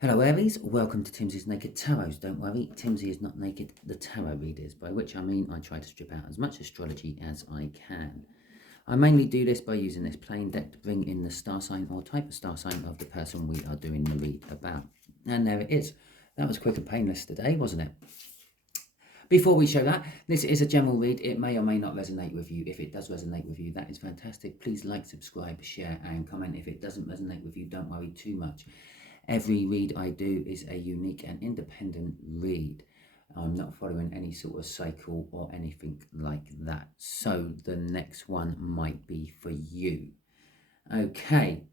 Hello Aries, welcome to Timsy's Naked Tarot. Don't worry, Timsy is not naked, the tarot reader is, by which I mean I try to strip out as much astrology as I can. I mainly do this by using this plain deck to bring in the star sign or type of star sign of the person we are doing the read about. And there it is. That was quick and painless today, wasn't it? Before we show that, this is a general read. It may or may not resonate with you. If it does resonate with you, that is fantastic. Please like, subscribe, share and comment. If it doesn't resonate with you, don't worry too much. Every read I do is a unique and independent read. I'm not following any sort of cycle or anything like that. So the next one might be for you. Okay.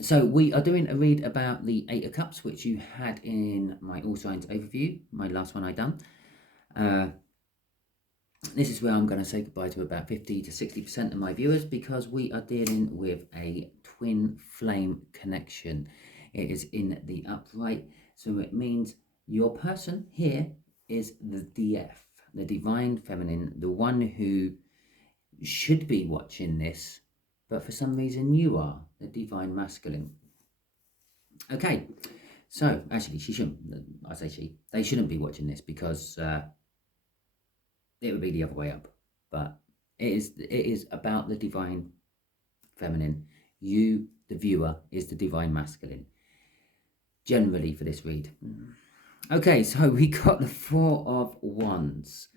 So we are doing a read about the Eight of Cups, which you had in my All Signs overview, my last one I done. This is where I'm going to say goodbye to about 50 to 60% of my viewers because we are dealing with a twin flame connection. It is in the upright, so it means your person here is the DF, the Divine Feminine, the one who should be watching this, but for some reason you are the Divine Masculine. Okay, so actually she shouldn't, I say she, they shouldn't be watching this because it would be the other way up, but it is about the Divine Feminine. You, the viewer, is the Divine Masculine. Generally for this read. Okay, so we got the Four of Wands.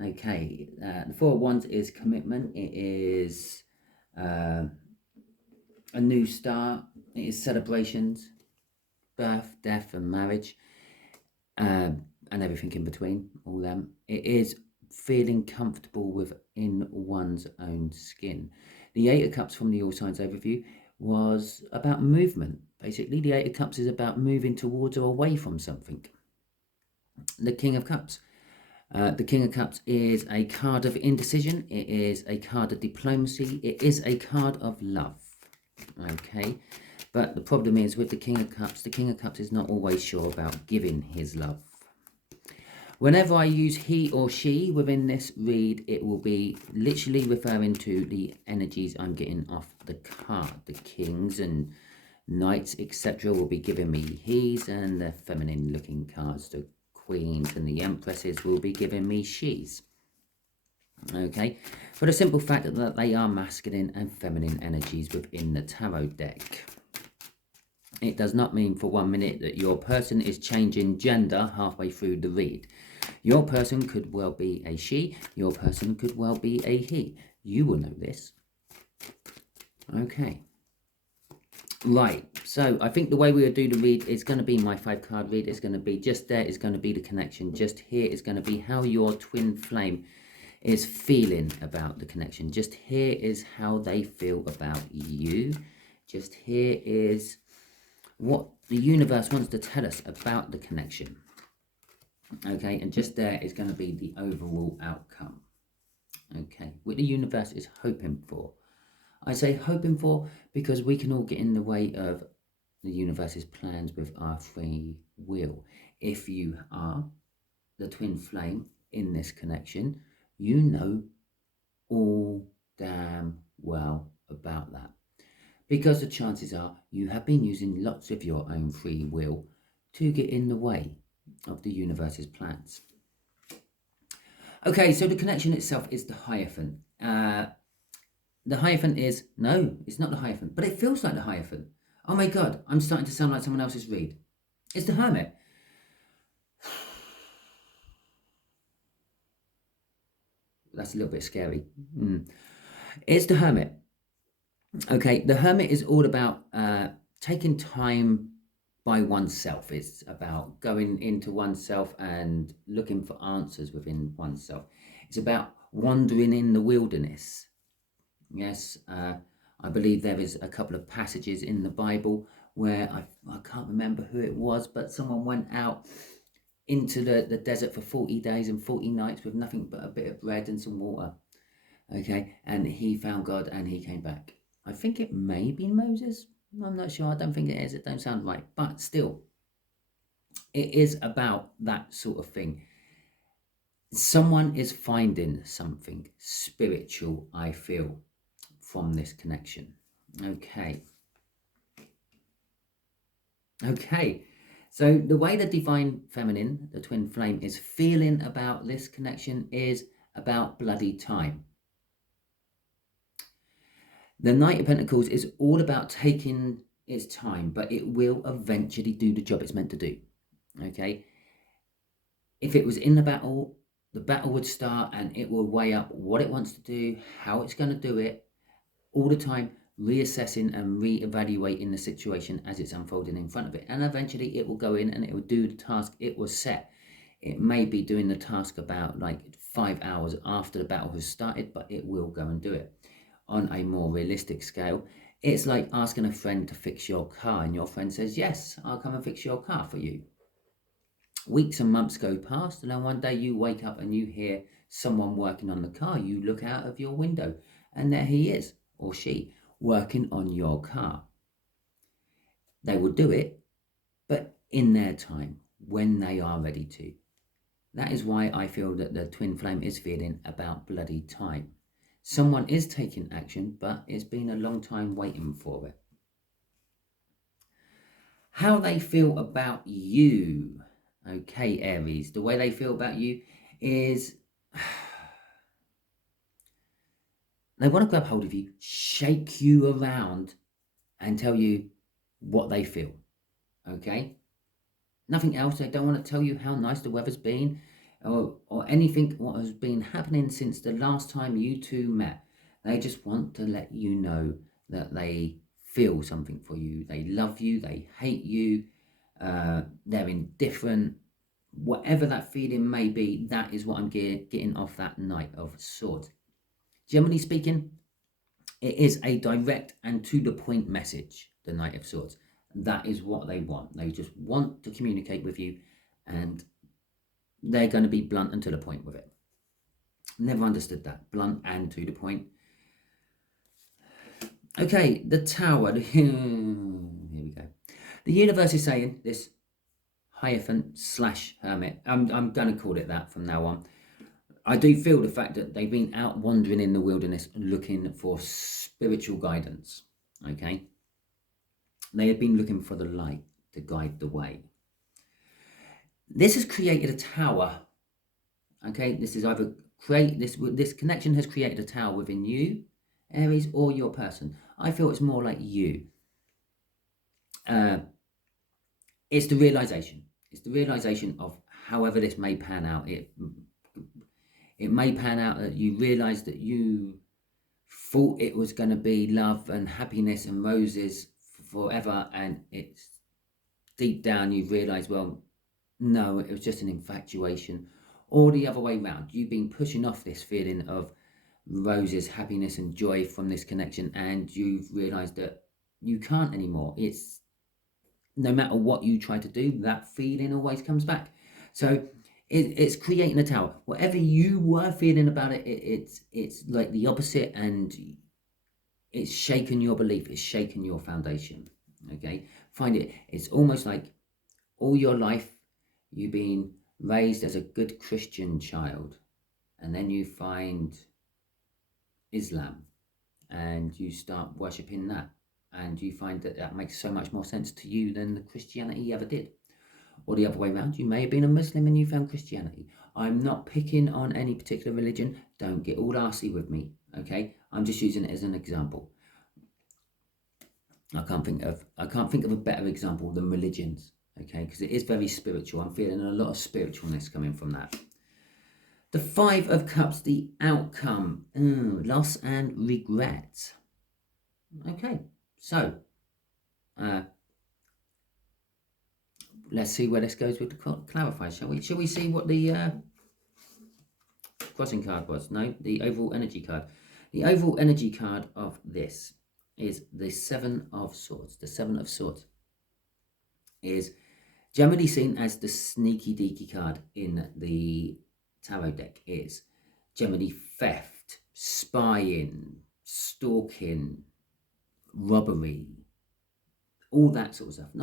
Okay, the Four of Wands is commitment. It is a new start. It is celebrations, birth, death, and marriage, and everything in between. All them. It is feeling comfortable within one's own skin. The Eight of Cups from the All Signs overview was about movement. Basically, the Eight of Cups is about moving towards or away from something. The King of Cups. The King of Cups is a card of indecision. It is a card of diplomacy. It is a card of love. Okay, but the problem is with the King of Cups is not always sure about giving his love. Whenever I use he or she within this read, it will be literally referring to the energies I'm getting off the card. The kings and knights, etc. will be giving me he's, and the feminine looking cards, the queens and the empresses, will be giving me she's. Okay, for the simple fact that they are masculine and feminine energies within the tarot deck. It does not mean for 1 minute that your person is changing gender halfway through the read. Your person could well be a she, your person could well be a he. You will know this. Okay. Right, so I think the way we will do the read is going to be my 5-card read. It's going to be just there is going to be the connection. Just here is going to be how your twin flame is feeling about the connection. Just here is how they feel about you. Just here is what the universe wants to tell us about the connection. Okay, and just there is going to be the overall outcome. Okay, what the universe is hoping for. I say hoping for because we can all get in the way of the universe's plans with our free will. If you are the twin flame in this connection, you know all damn well about that. Because the chances are you have been using lots of your own free will to get in the way of the universe's plans. Okay, so the connection itself is the Hierophant. The Hierophant is, no, it's not the Hierophant, but it feels like the Hierophant. Oh my God, I'm starting to sound like someone else's read. It's the Hermit. That's a little bit scary. It's the Hermit. Okay, the Hermit is all about taking time by oneself. It's about going into oneself and looking for answers within oneself. It's about wandering in the wilderness. Yes, I believe there is a couple of passages in the Bible where I can't remember who it was, but someone went out into the desert for 40 days and 40 nights with nothing but a bit of bread and some water. Okay, and he found God and he came back. I think it may be Moses. I'm not sure. I don't think it is. It don't sound right. But still, it is about that sort of thing. Someone is finding something spiritual, I feel, from this connection. Okay. Okay, so the way the divine feminine, the twin flame, is feeling about this connection is about bloody time. The Knight of Pentacles is all about taking its time, but it will eventually do the job it's meant to do. Okay, if it was in the battle would start and it will weigh up what it wants to do, how it's going to do it, all the time reassessing and re-evaluating the situation as it's unfolding in front of it. And eventually it will go in and it will do the task it was set. It may be doing the task about like 5 hours after the battle has started, but it will go and do it. On a more realistic scale, it's like asking a friend to fix your car and your friend says, yes, I'll come and fix your car for you. Weeks and months go past, and then one day you wake up and you hear someone working on the car. You look out of your window and there he is, or she, working on your car. They will do it, but in their time, when they are ready to. That is why I feel that the twin flame is feeling about bloody time. Someone is taking action, but it's been a long time waiting for it. How they feel about you. Okay, Aries, the way they feel about you is they want to grab hold of you, shake you around, and tell you what they feel. Okay? Nothing else. They don't want to tell you how nice the weather's been or anything what has been happening since the last time you two met. They just want to let you know that they feel something for you. They love you. They hate you. They're indifferent. Whatever that feeling may be, that is what I'm getting off that Knight of Swords. Generally speaking, it is a direct and to the point message, the Knight of Swords. That is what they want. They just want to communicate with you, and they're going to be blunt and to the point with it. Never understood that. Blunt and to the point. Okay, the Tower. Here we go. The universe is saying this Hierophant / Hermit. I'm going to call it that from now on. I do feel the fact that they've been out wandering in the wilderness looking for spiritual guidance. Okay. They have been looking for the light to guide the way. This has created a tower. Okay, this is either this connection has created a tower within you, Aries, or your person. I feel it's more like you. It's the realization. It's the realization of however this may pan out. It may pan out that you realize that you thought it was going to be love and happiness and roses forever, and it's deep down you realize, well, no, it was just an infatuation, or the other way around. You've been pushing off this feeling of roses, happiness and joy from this connection, and you've realized that you can't anymore. It's no matter what you try to do, that feeling always comes back. So it's creating a tower. Whatever you were feeling about it, it's like the opposite, and it's shaken your belief. It's shaken your foundation. Okay, find it. It's almost like all your life you've been raised as a good Christian child, and then you find Islam and you start worshipping that, and you find that that makes so much more sense to you than the Christianity ever did. Or the other way around, you may have been a Muslim and you found Christianity. I'm not picking on any particular religion. Don't get all arsey with me, okay? I'm just using it as an example. I can't think of a better example than religions, okay? Because it is very spiritual. I'm feeling a lot of spiritualness coming from that. The Five of Cups, the outcome, loss and regret. Okay, so let's see where this goes with the clarifiers, shall we? Shall we see what the crossing card was? No, the overall energy card. The overall energy card of this is the Seven of Swords. The Seven of Swords is generally seen as the sneaky deaky card in the tarot deck. Is generally theft, spying, stalking, robbery, all that sort of stuff.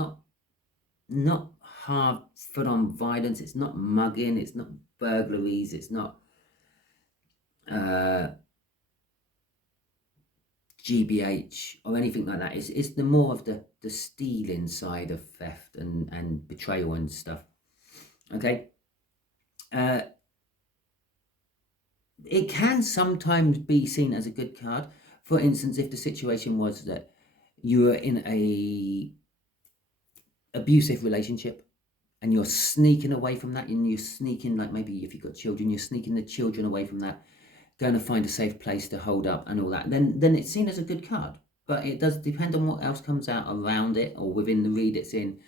Not hard full-on violence. It's not mugging. It's not burglaries. It's not GBH or anything like that. It's the more of the stealing side of theft and betrayal and stuff. Okay. It can sometimes be seen as a good card. For instance, if the situation was that you were in a abusive relationship and you're sneaking away from that, and you're sneaking, like maybe if you've got children, you're sneaking the children away from that, going to find a safe place to hold up and all that, then it's seen as a good card. But it does depend on what else comes out around it or within the read it's in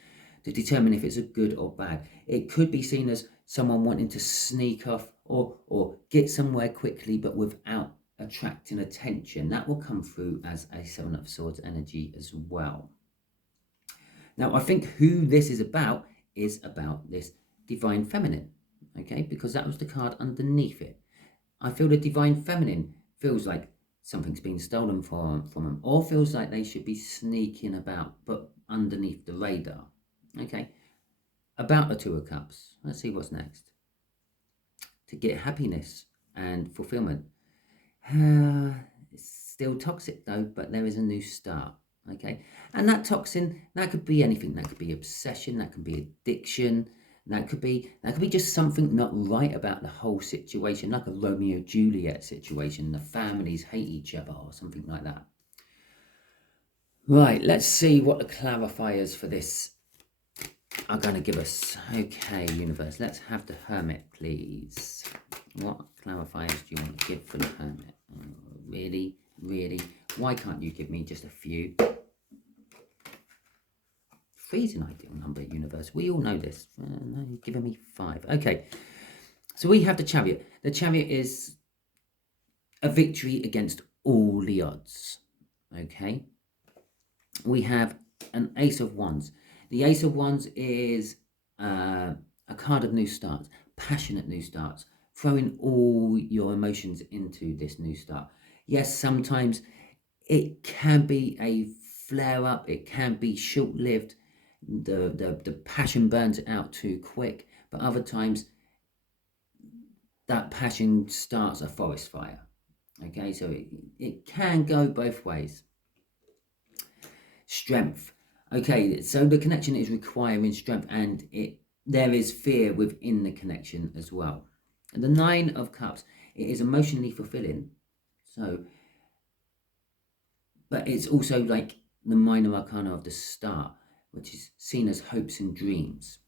to determine if it's a good or bad. It could be seen as someone wanting to sneak off or get somewhere quickly but without attracting attention. That will come through as a Seven of Swords energy as well. Now, I think who this is about this Divine Feminine, okay? Because that was the card underneath it. I feel the Divine Feminine feels like something's been stolen from them, or feels like they should be sneaking about, but underneath the radar, okay? About the Two of Cups. Let's see what's next. To get happiness and fulfillment. It's still toxic though, but there is a new start, okay? And that toxin, that could be anything. That could be obsession, that could be addiction, that could be just something not right about the whole situation, like a Romeo-Juliet situation. The families hate each other or something like that. Right, let's see what the clarifiers for this are going to give us. Okay, universe, let's have the Hermit, please. What clarifiers do you want to give for the Hermit? Oh, really? Why can't you give me just a few? 3 is an ideal number, universe. We all know this. No, you're giving me 5. Okay, so we have the Chariot. The Chariot is a victory against all the odds. Okay, we have an Ace of Wands. The Ace of Wands is a card of new starts, passionate new starts, throwing all your emotions into this new start. Yes, sometimes it can be a flare up, it can be short lived. The passion burns out too quick, but other times that passion starts a forest fire. Okay, so it can go both ways. Strength. Okay, so the connection is requiring strength, and there is fear within the connection as well. And the Nine of Cups, it is emotionally fulfilling. So, but it's also like the minor arcana of the start, which is seen as hopes and dreams.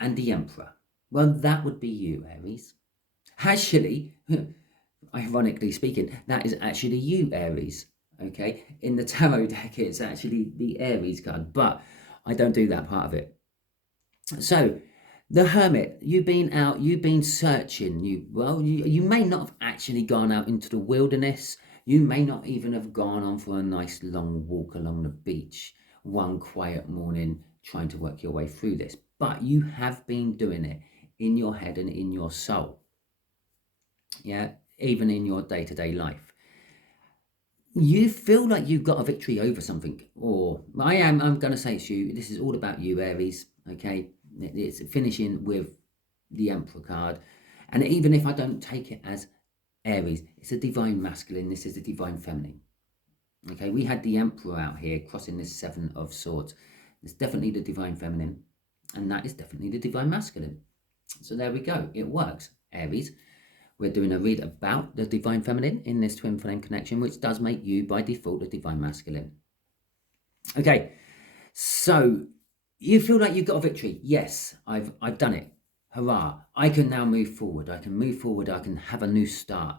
And the Emperor. Well, that would be you, Aries. Actually, ironically speaking, that is actually you, Aries. Okay, in the tarot deck, it's actually the Aries card, but I don't do that part of it. So, the Hermit, you've been out, you've been searching. You may not have actually gone out into the wilderness. You may not even have gone on for a nice long walk along the beach one quiet morning trying to work your way through this, but you have been doing it in your head and in your soul. Yeah, even in your day-to-day life. You feel like you've got a victory over something, or I'm going to say it's you. This is all about you, Aries, okay? It's finishing with the Emperor card. And even if I don't take it as Aries, it's a Divine Masculine. This is a Divine Feminine. Okay, we had the Emperor out here crossing this Seven of Swords. It's definitely the Divine Feminine, and that is definitely the Divine Masculine. So there we go. It works, Aries. We're doing a read about the Divine Feminine in this Twin Flame connection, which does make you, by default, the Divine Masculine. Okay, so you feel like you've got a victory. Yes, I've done it. Hurrah. I can now move forward. I can move forward. I can have a new start.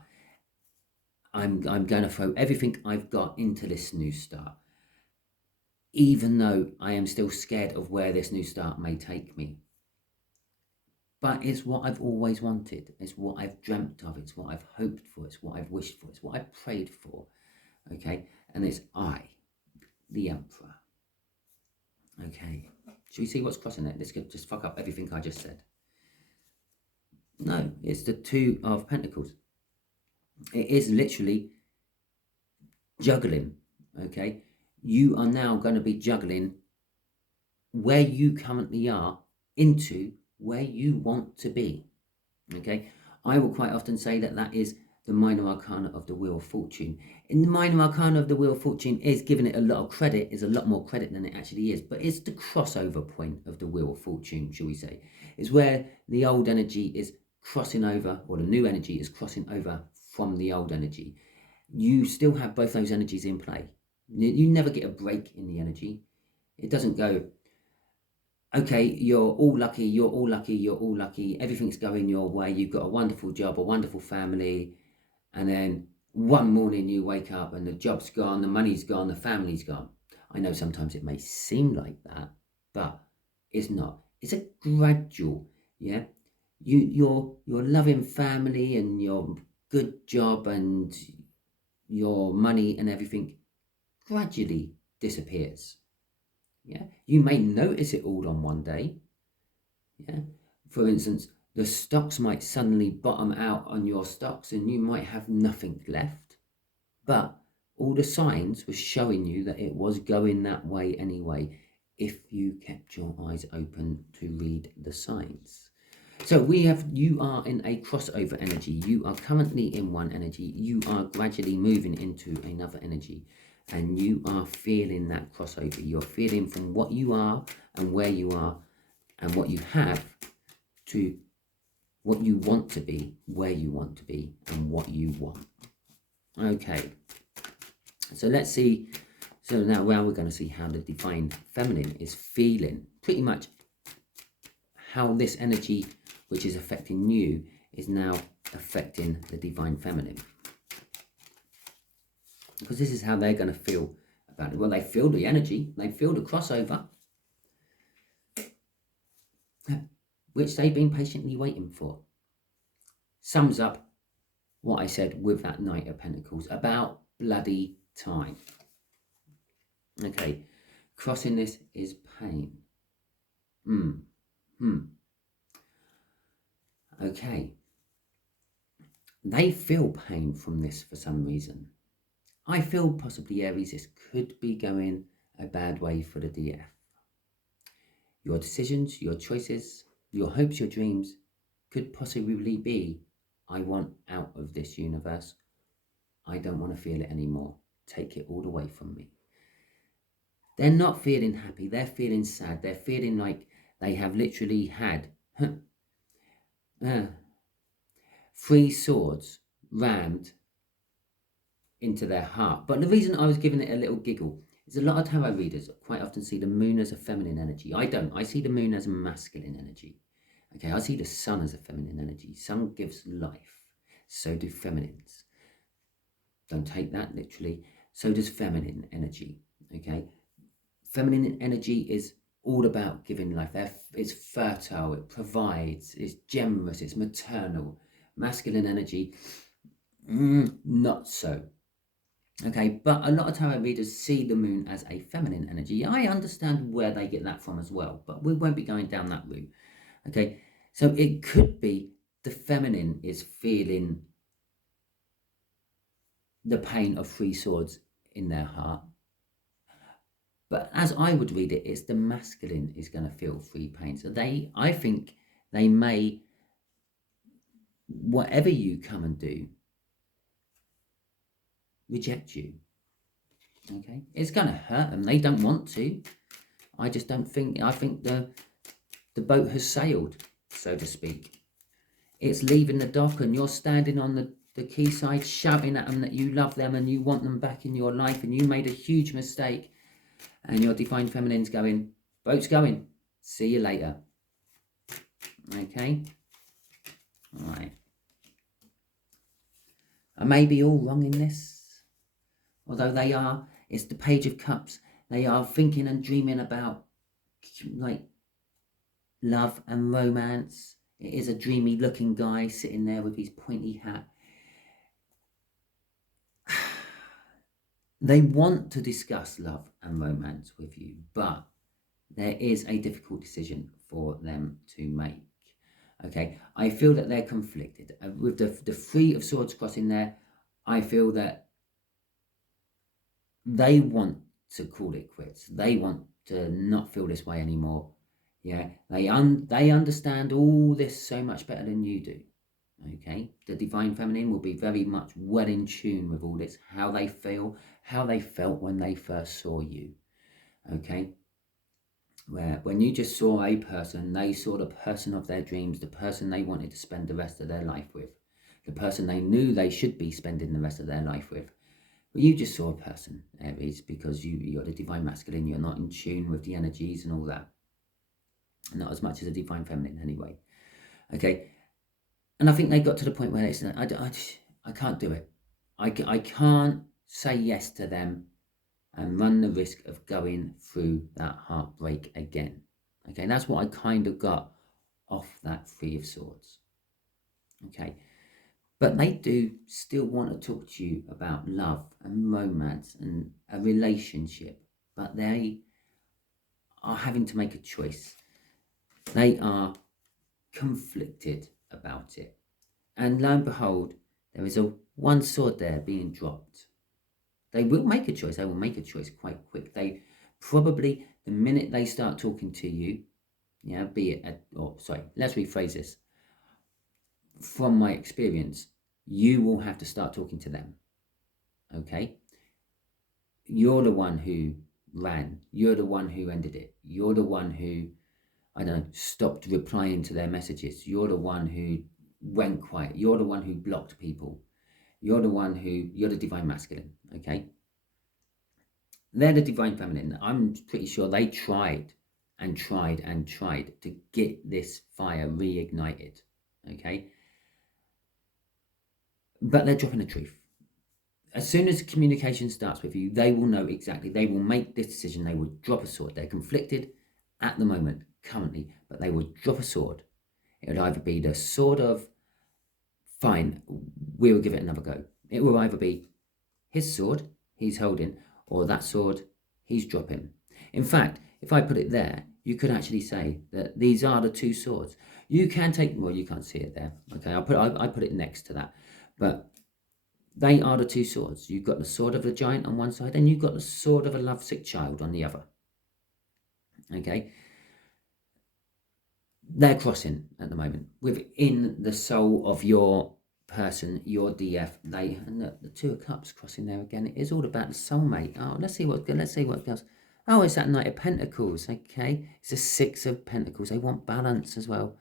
I'm going to throw everything I've got into this new start, even though I am still scared of where this new start may take me. But it's what I've always wanted. It's what I've dreamt of. It's what I've hoped for. It's what I've wished for. It's what I've prayed for. Okay? And it's I, the Emperor. Okay. Should we see what's crossing it? This could just fuck up everything I just said. No, it's the Two of Pentacles. It is literally juggling. Okay? You are now going to be juggling where you currently are into where you want to be. Okay, I will quite often say that is the minor arcana of the Wheel of Fortune. In the minor arcana of the Wheel of Fortune is giving it a lot of credit, is a lot more credit than it actually is, but it's the crossover point of the Wheel of Fortune, shall we say. It's where the old energy is crossing over, or the new energy is crossing over from the old energy. You still have both those energies in play. You never get a break in the energy. It doesn't go, okay, you're all lucky, you're all lucky, you're all lucky, everything's going your way, you've got a wonderful job, a wonderful family, and then one morning you wake up and the job's gone, the money's gone, the family's gone. I know sometimes it may seem like that, but it's not. It's a gradual, yeah? Your loving family and your good job and your money and everything gradually disappears. Yeah, you may notice it all on one day. Yeah, for instance, the stocks might suddenly bottom out on your stocks and you might have nothing left, but all the signs were showing you that it was going that way anyway, if you kept your eyes open to read the signs. So you are in a crossover energy. You are currently in one energy. You are gradually moving into another energy. And you are feeling that crossover. You're feeling from what you are and where you are and what you have to what you want to be, where you want to be, and what you want. Okay. So let's see. So now we're going to see how the Divine Feminine is feeling. Pretty much how this energy, which is affecting you, is now affecting the Divine Feminine. Because this is how they're going to feel about it. Well, they feel the energy, they feel the crossover, which they've been patiently waiting for. Sums up what I said with that Knight of Pentacles, about bloody time. Okay, crossing this is pain. Okay, they feel pain from this for some reason. I feel possibly, Aries, this could be going a bad way for the DF. Your decisions, your choices, your hopes, your dreams could possibly be, I want out of this universe. I don't want to feel it anymore. Take it all away from me. They're not feeling happy. They're feeling sad. They're feeling like they have literally had 3 swords rammed into their heart. But the reason I was giving it a little giggle is a lot of tarot readers quite often see the moon as a feminine energy. I don't. I see the moon as a masculine energy. Okay, I see the sun as a feminine energy. Sun gives life. So do feminines. Don't take that literally. So does feminine energy. Okay, feminine energy is all about giving life. It's fertile, it provides, it's generous, it's maternal. Masculine energy, not so. Okay, but a lot of tarot readers see the moon as a feminine energy. I understand where they get that from as well, but we won't be going down that route. Okay, so it could be the feminine is feeling the pain of 3 swords in their heart. But as I would read it, it's the masculine is going to feel 3 pain. So I think they may, whatever you come and do, reject you. Okay, it's going to hurt them. They don't want to. I just don't think. I think the boat has sailed, so to speak. It's leaving the dock, and you're standing on the quayside, shouting at them that you love them and you want them back in your life, and you made a huge mistake. And your Divine Feminine's going, boat's going. See you later. Okay. All right. I may be all wrong in this, although it's the Page of Cups. They are thinking and dreaming about like love and romance. It is a dreamy looking guy sitting there with his pointy hat. They want to discuss love and romance with you, but there is a difficult decision for them to make. Okay, I feel that they're conflicted. With the 3 of Swords crossing there, I feel that they want to call it quits. They want to not feel this way anymore. Yeah, they understand all this so much better than you do. Okay, the divine feminine will be very much well in tune with all this, how they feel, how they felt when they first saw you. Okay, where when you just saw a person, they saw the person of their dreams, the person they wanted to spend the rest of their life with, the person they knew they should be spending the rest of their life with. But you just saw a person, Aries, because you're the divine masculine, you're not in tune with the energies and all that. Not as much as a divine feminine anyway. Okay, and I think they got to the point where it's I can't do it. I can't say yes to them and run the risk of going through that heartbreak again. Okay, that's what I kind of got off that Three of Swords. Okay, but they do still want to talk to you about love and romance and a relationship, but they are having to make a choice. They are conflicted about it. And lo and behold, there is a one sword there being dropped. They will make a choice. They will make a choice quite quick. They probably, the minute they start talking to you, yeah, be it, let's rephrase this. From my experience, you will have to start talking to them. Okay? You're the one who ran. You're the one who ended it. You're the one who, I don't know, stopped replying to their messages. You're the one who went quiet. You're the one who blocked people. You're the divine masculine, okay? They're the divine feminine. I'm pretty sure they tried and tried and tried to get this fire reignited, okay? But they're dropping the truth. As soon as communication starts with you, they will know exactly. They will make this decision. They will drop a sword. They're conflicted at the moment, currently, but they will drop a sword. It would either be the sword of, fine, we will give it another go. It will either be his sword he's holding, or that sword he's dropping. In fact, if I put it there, you could actually say that these are the two swords. You can take, well, you can't see it there. Okay, I put it next to that, but they are the two swords. You've got the sword of the giant on one side, and you've got the sword of a lovesick child on the other. Okay, they're crossing at the moment within the soul of your person, your DF. They, and the Two of Cups crossing there again. It is all about the soulmate. Oh, let's see what else. Oh, it's that Knight of Pentacles. Okay, it's the Six of Pentacles. They want balance as well.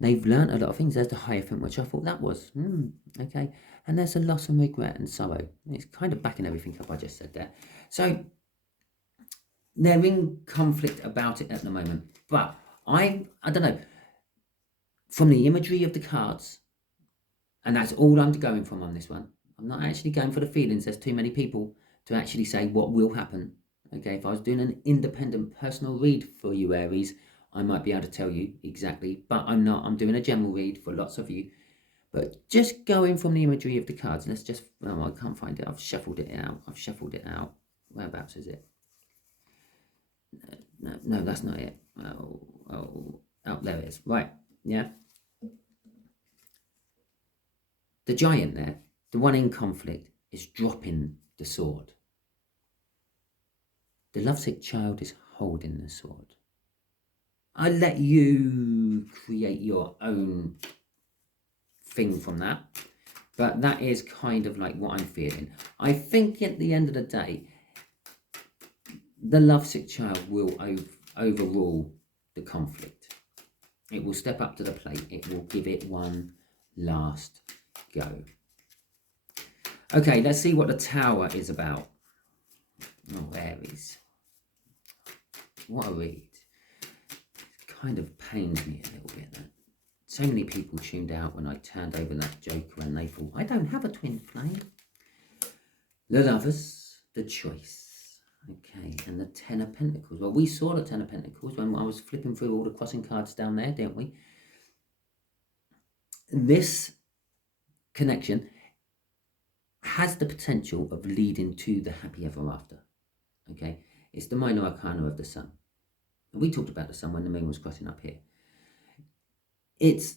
They've learnt a lot of things. There's the Hierophant, which I thought that was okay, and there's a loss and regret and sorrow. It's kind of backing everything up I just said there. So they're in conflict about it at the moment, but I don't know, from the imagery of the cards, and that's all I'm going from on this one. I'm not actually going for the feelings. There's too many people to actually say what will happen. Okay, if I was doing an independent personal read for you, Aries, I might be able to tell you exactly, but I'm not. I'm doing a general read for lots of you. But just going from the imagery of the cards, let's just, oh, I can't find it. I've shuffled it out. Whereabouts is it? No, that's not it. Oh, there it is. Right, yeah. The giant there, the one in conflict, is dropping the sword. The lovesick child is holding the sword. I let you create your own thing from that, but that is kind of like what I'm feeling. I think at the end of the day, the lovesick child will overrule the conflict. It will step up to the plate. It will give it one last go. Okay, let's see what the Tower is about. Oh, Aries. What a read. It kind of pains me a little bit that so many people tuned out when I turned over that Joker and they thought, I don't have a twin flame. The Lovers, the Choice. Okay, and the Ten of Pentacles. Well, we saw the Ten of Pentacles when I was flipping through all the crossing cards down there, didn't we? This connection has the potential of leading to the happy ever after. Okay, it's the minor arcana of the Sun. And we talked about the Sun when the Moon was crossing up here. It's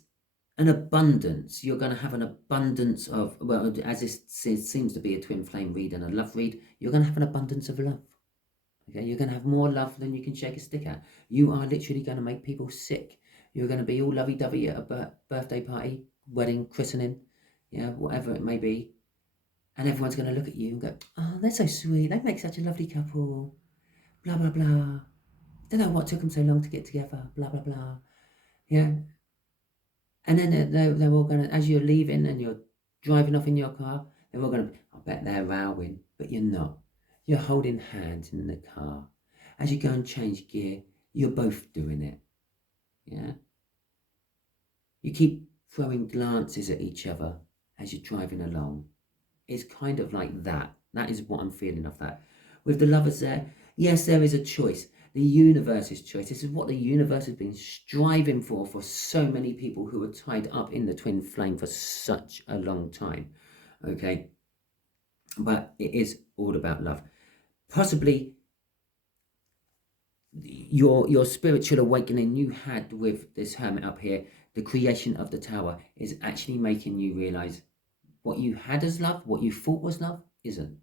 an abundance. You're going to have an abundance of, well, as it seems to be a twin flame read and a love read, you're going to have an abundance of love. Okay, you're going to have more love than you can shake a stick at. You are literally going to make people sick. You're going to be all lovey-dovey at a birthday party. wedding, christening, yeah, whatever it may be. And everyone's going to look at you and go, oh, they're so sweet. They make such a lovely couple. Blah, blah, blah. Don't know what took them so long to get together. Blah, blah, blah. Yeah. And then they're all going to, as you're leaving and you're driving off in your car, they're all going to, I bet they're rowing. But you're not. You're holding hands in the car. As you go and change gear, you're both doing it. Yeah. You keep throwing glances at each other as you're driving along. It's kind of like that. That is what I'm feeling of that. With the lovers there, yes, there is a choice. The universe's choice. This is what the universe has been striving for so many people who are tied up in the twin flame for such a long time. Okay? But it is all about love. Possibly your spiritual awakening you had with this hermit up here, the creation of the tower, is actually making you realize what you had as love, what you thought was love, isn't.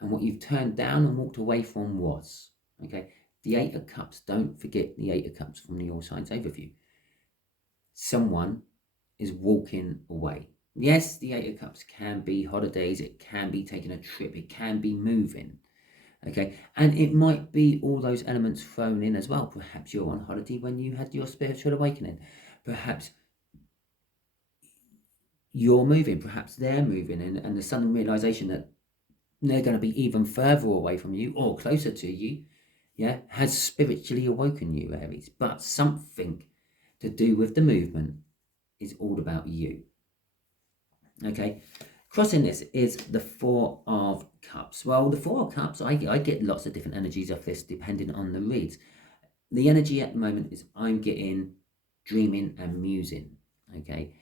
And what you've turned down and walked away from was. Okay? The Eight of Cups, don't forget the Eight of Cups from the All Signs overview. Someone is walking away. Yes, the Eight of Cups can be holidays, it can be taking a trip, it can be moving. Okay, and it might be all those elements thrown in as well. Perhaps you're on holiday when you had your spiritual awakening. Perhaps you're moving, perhaps they're moving, and the sudden realization that they're going to be even further away from you or closer to you, yeah, has spiritually awoken you, Aries. But something to do with the movement is all about you. Okay, crossing this is the Four of Cups. Well, the Four of Cups, I get lots of different energies of this depending on the reads. The energy at the moment is I'm getting dreaming and musing. Okay,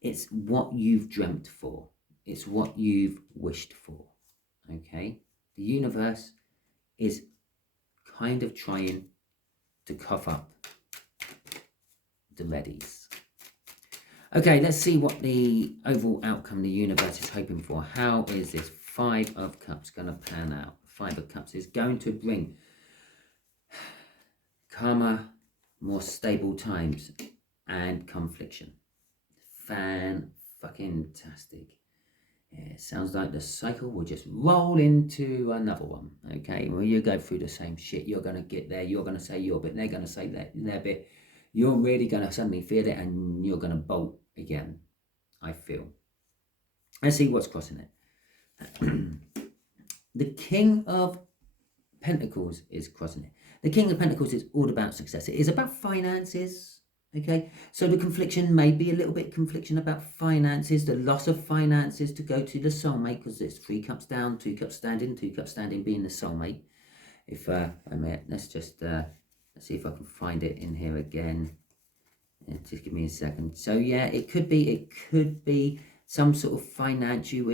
it's what you've dreamt for. It's what you've wished for. Okay, the universe is kind of trying to cough up the readies. Okay, let's see what the overall outcome the universe is hoping for. How is this Five of Cups going to pan out? Five of Cups is going to bring calmer, more stable times and confliction. Fan-fucking-tastic. Yeah, it sounds like the cycle will just roll into another one. Okay, well, you go through the same shit. You're going to get there. You're going to say your bit. They're going to say their bit. You're really going to suddenly feel it and you're going to bolt again, I feel. Let's see what's crossing it. The King of Pentacles is crossing it. The King of Pentacles is all about success. It is about finances. Okay, so the confliction may be a little bit confliction about finances, the loss of finances to go to the soulmate, because it's 3 cups down, 2 cups standing, 2 cups standing being the soulmate. If I may, let's just let's see if I can find it in here again. Just give me a second. So yeah, it could be some sort of financial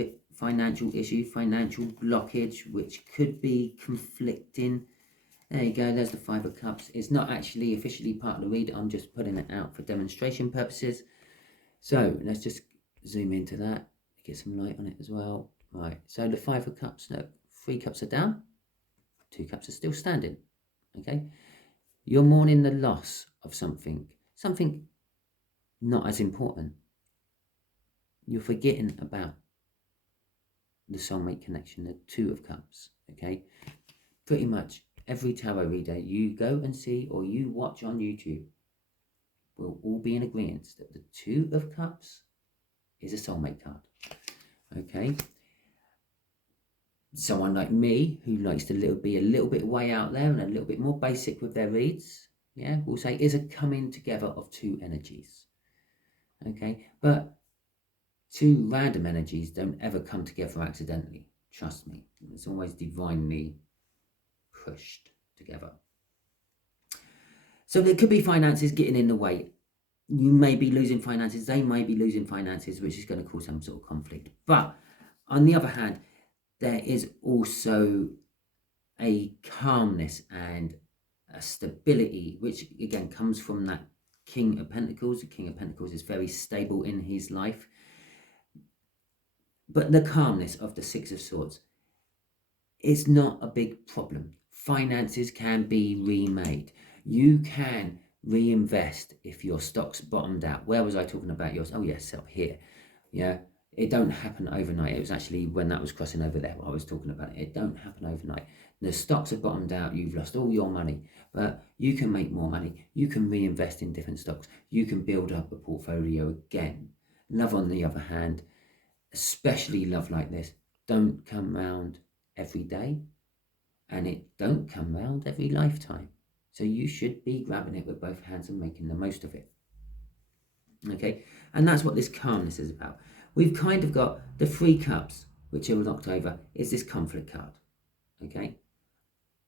issue, financial blockage, which could be conflicting. There you go, there's the Five of Cups. It's not actually officially part of the read. I'm just putting it out for demonstration purposes. So let's just zoom into that, get some light on it as well. Right, so the Five of Cups, no, 3 cups are down, 2 cups are still standing. Okay, you're mourning the loss of something not as important. You're forgetting about the soulmate connection, the 2 of Cups. Okay, pretty much every tarot reader you go and see or you watch on YouTube will all be in agreement that the 2 of Cups is a soulmate card. Okay, someone like me who likes to be a little bit way out there and a little bit more basic with their reads, yeah, will say is a coming together of 2 energies. Okay, but 2 random energies don't ever come together accidentally. Trust me, it's always divinely pushed together. So there could be finances getting in the way. You may be losing finances, they may be losing finances, which is going to cause some sort of conflict. But on the other hand, there is also a calmness and a stability, which again comes from that King of Pentacles. The King of Pentacles is very stable in his life. But the calmness of the 6 of Swords is not a big problem. Finances can be remade. You can reinvest if your stock's bottomed out. Where was I talking about yours? Oh yes, up here. Yeah, it don't happen overnight. It was actually when that was crossing over there I was talking about it. It don't happen overnight. The stocks are bottomed out. You've lost all your money, but you can make more money. You can reinvest in different stocks. You can build up a portfolio again. Love, on the other hand, especially love like this, don't come round every day, and it don't come round every lifetime. So you should be grabbing it with both hands and making the most of it. Okay, and that's what this calmness is about. We've kind of got the 3 cups, which are knocked over, is this conflict card. Okay,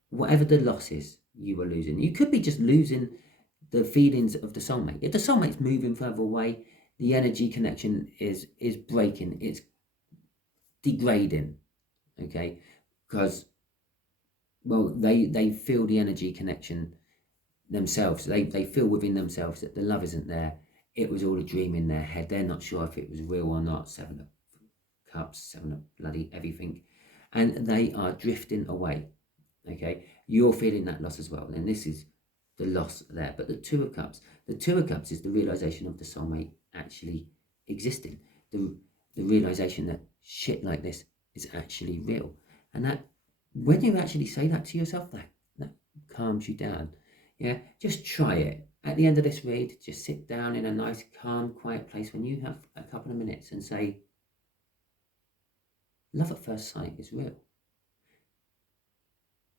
whatever the loss is you are losing, you could be just losing the feelings of the soulmate. If the soulmate's moving further away, the energy connection is breaking, it's degrading. Okay, because, well, they feel the energy connection themselves. They feel within themselves that the love isn't there. It was all a dream in their head. They're not sure if it was real or not. 7 of cups, 7 of bloody everything, and they are drifting away. Okay, you're feeling that loss as well, and this is the loss there. But the 2 of cups is the realization of the soulmate actually existing, the realization that shit like this is actually real, and that when you actually say that to yourself, that calms you down. Yeah, just try it. At the end of this read, just sit down in a nice, calm, quiet place when you have a couple of minutes and say, love at first sight is real.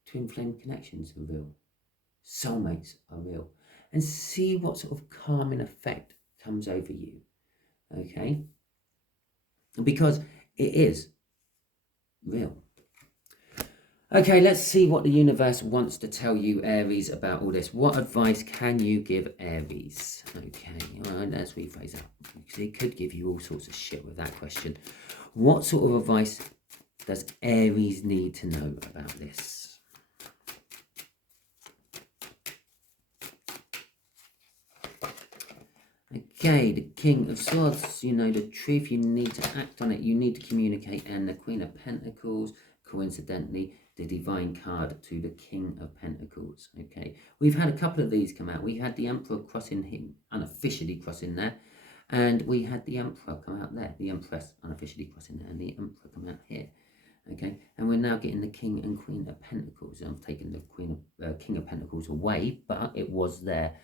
Twin flame connections are real. Soulmates are real. And see what sort of calming effect comes over you. Okay? Because it is real. Okay, let's see what the universe wants to tell you, Aries, about all this. What advice can you give Aries? Okay, all right, let's rephrase that. Because it could give you all sorts of shit with that question. What sort of advice does Aries need to know about this? Okay, the King of Swords, you know the truth, you need to act on it, you need to communicate, and the Queen of Pentacles, coincidentally, the Divine card to the King of Pentacles. Okay, we've had a couple of these come out. We had the Emperor crossing him, unofficially crossing there, and we had the Emperor come out there, the Empress unofficially crossing there, and the Emperor come out here. Okay, and we're now getting the King and Queen of Pentacles. I've taken the King of Pentacles away, but it was there.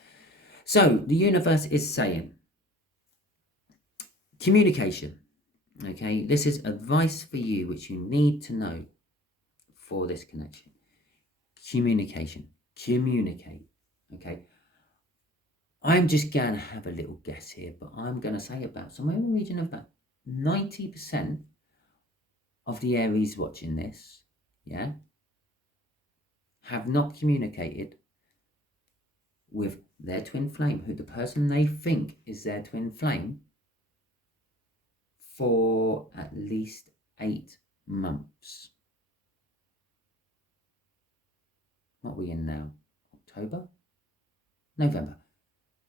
So the universe is saying communication. Okay, this is advice for you which you need to know for this connection. Communication. Communicate. Okay, I'm just going to have a little guess here, but I'm going to say about somewhere in the region of about 90% of the Aries watching this, yeah, have not communicated with their twin flame, who the person they think is their twin flame, for at least 8 months. What are we in now? October? November.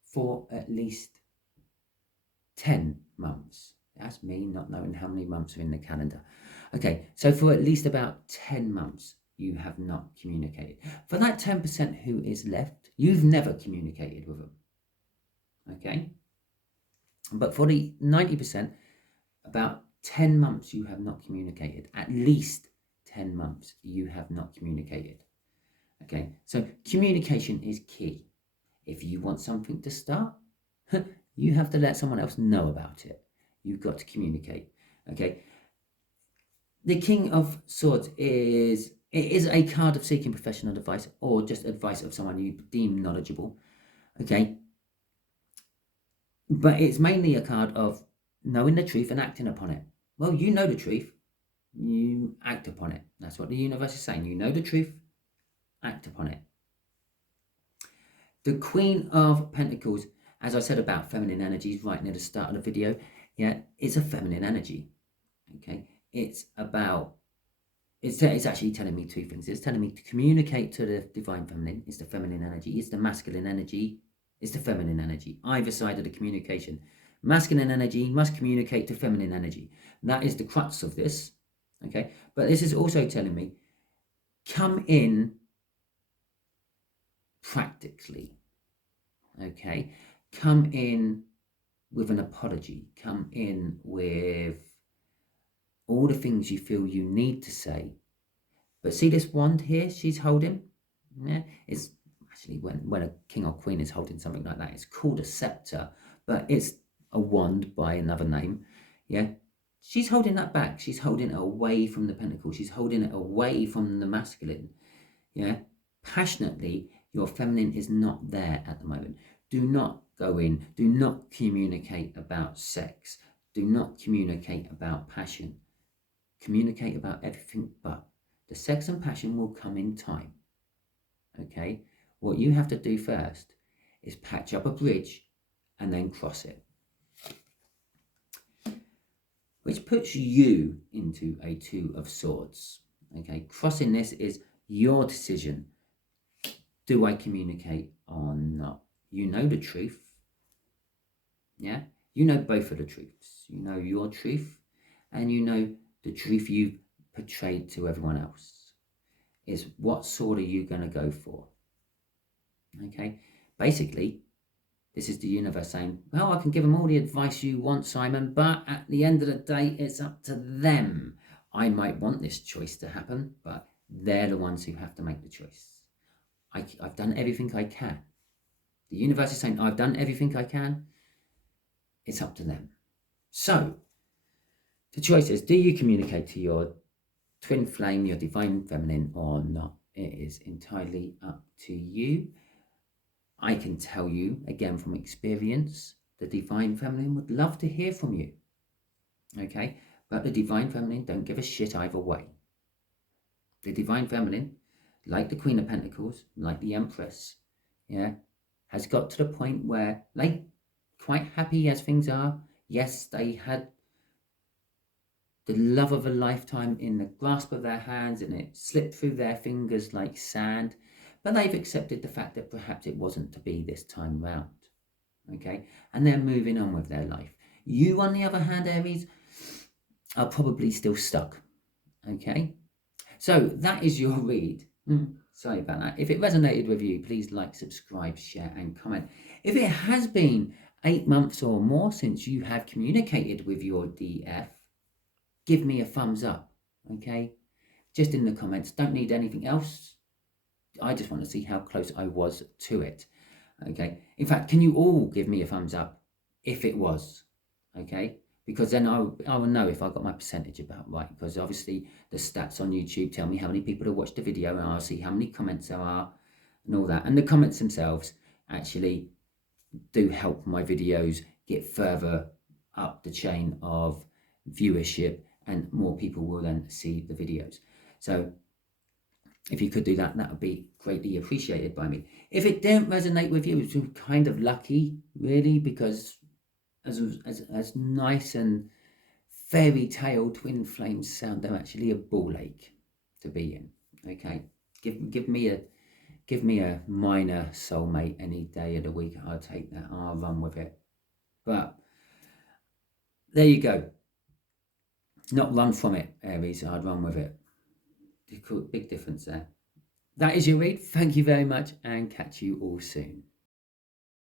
For at least 10 months. That's me not knowing how many months are in the calendar. Okay, so for at least about 10 months, you have not communicated. For that 10% who is left, you've never communicated with them. Okay? But for the 90%, about 10 months you have not communicated. At least 10 months you have not communicated. Okay, so communication is key. If you want something to start, you have to let someone else know about it. You've got to communicate. Okay, the King of Swords is a card of seeking professional advice, or just advice of someone you deem knowledgeable. Okay, but it's mainly a card of knowing the truth and acting upon it. Well, you know the truth, you act upon it. That's what the universe is saying. You know the truth, act upon it. The Queen of Pentacles, as I said about feminine energies right near the start of the video, yeah, it's a feminine energy. Okay, it's actually telling me 2 things. It's telling me to communicate to the divine feminine. It's the feminine energy. It's the masculine energy. It's the feminine energy. Either side of the communication. Masculine energy must communicate to feminine energy. That is the crux of this. Okay, but this is also telling me, come in practically. Okay, come in with an apology, come in with all the things you feel you need to say. But see this wand here she's holding? Yeah, it's actually when a king or queen is holding something like that, it's called a scepter, but it's a wand by another name. Yeah, she's holding that back. She's holding it away from the pentacle. She's holding it away from the masculine. Yeah, passionately, your feminine is not there at the moment. Do not go in. Do not communicate about sex. Do not communicate about passion. Communicate about everything but. The sex and passion will come in time. Okay? What you have to do first is patch up a bridge and then cross it. Which puts you into a Two of Swords. Okay? Crossing this is your decision. Do I communicate or not? You know the truth. Yeah? You know both of the truths. You know your truth and you know the truth you've portrayed to everyone else. Is what sword are you going to go for? Okay? Basically, this is the universe saying, well, I can give them all the advice you want, Simon, but at the end of the day, it's up to them. I might want this choice to happen, but they're the ones who have to make the choice. I've done everything I can. The universe is saying, I've done everything I can. It's up to them. So, the choice is, do you communicate to your twin flame, your divine feminine, or not? It is entirely up to you. I can tell you, again from experience, the divine feminine would love to hear from you. Okay? But the divine feminine don't give a shit either way. The divine feminine, like the Queen of Pentacles, like the Empress, yeah, has got to the point where, like, quite happy as things are. Yes, they had the love of a lifetime in the grasp of their hands and it slipped through their fingers like sand, but they've accepted the fact that perhaps it wasn't to be this time round. Okay, and they're moving on with their life. You, on the other hand, Aries, are probably still stuck. Okay, so that is your read. Sorry about that. If it resonated with you, please like, subscribe, share and comment. If it has been 8 months or more since you have communicated with your DF, give me a thumbs up. Okay, just in the comments. Don't need anything else. I just want to see how close I was to it. Okay, in fact, can you all give me a thumbs up if it was? Okay, because then I will know if I got my percentage about right, because obviously the stats on YouTube tell me how many people have watched the video, and I'll see how many comments there are and all that. And the comments themselves actually do help my videos get further up the chain of viewership, and more people will then see the videos. So if you could do that, that would be greatly appreciated by me. If it didn't resonate with you, it's kind of lucky, really, because as nice and fairy tale twin flames sound, they're actually a ball ache to be in. Okay, give me a minor soulmate any day of the week. I'll take that. I'll run with it. But there you go. Not run from it, Aries. I'd run with it. Big difference there. That is your read. Thank you very much and catch you all soon.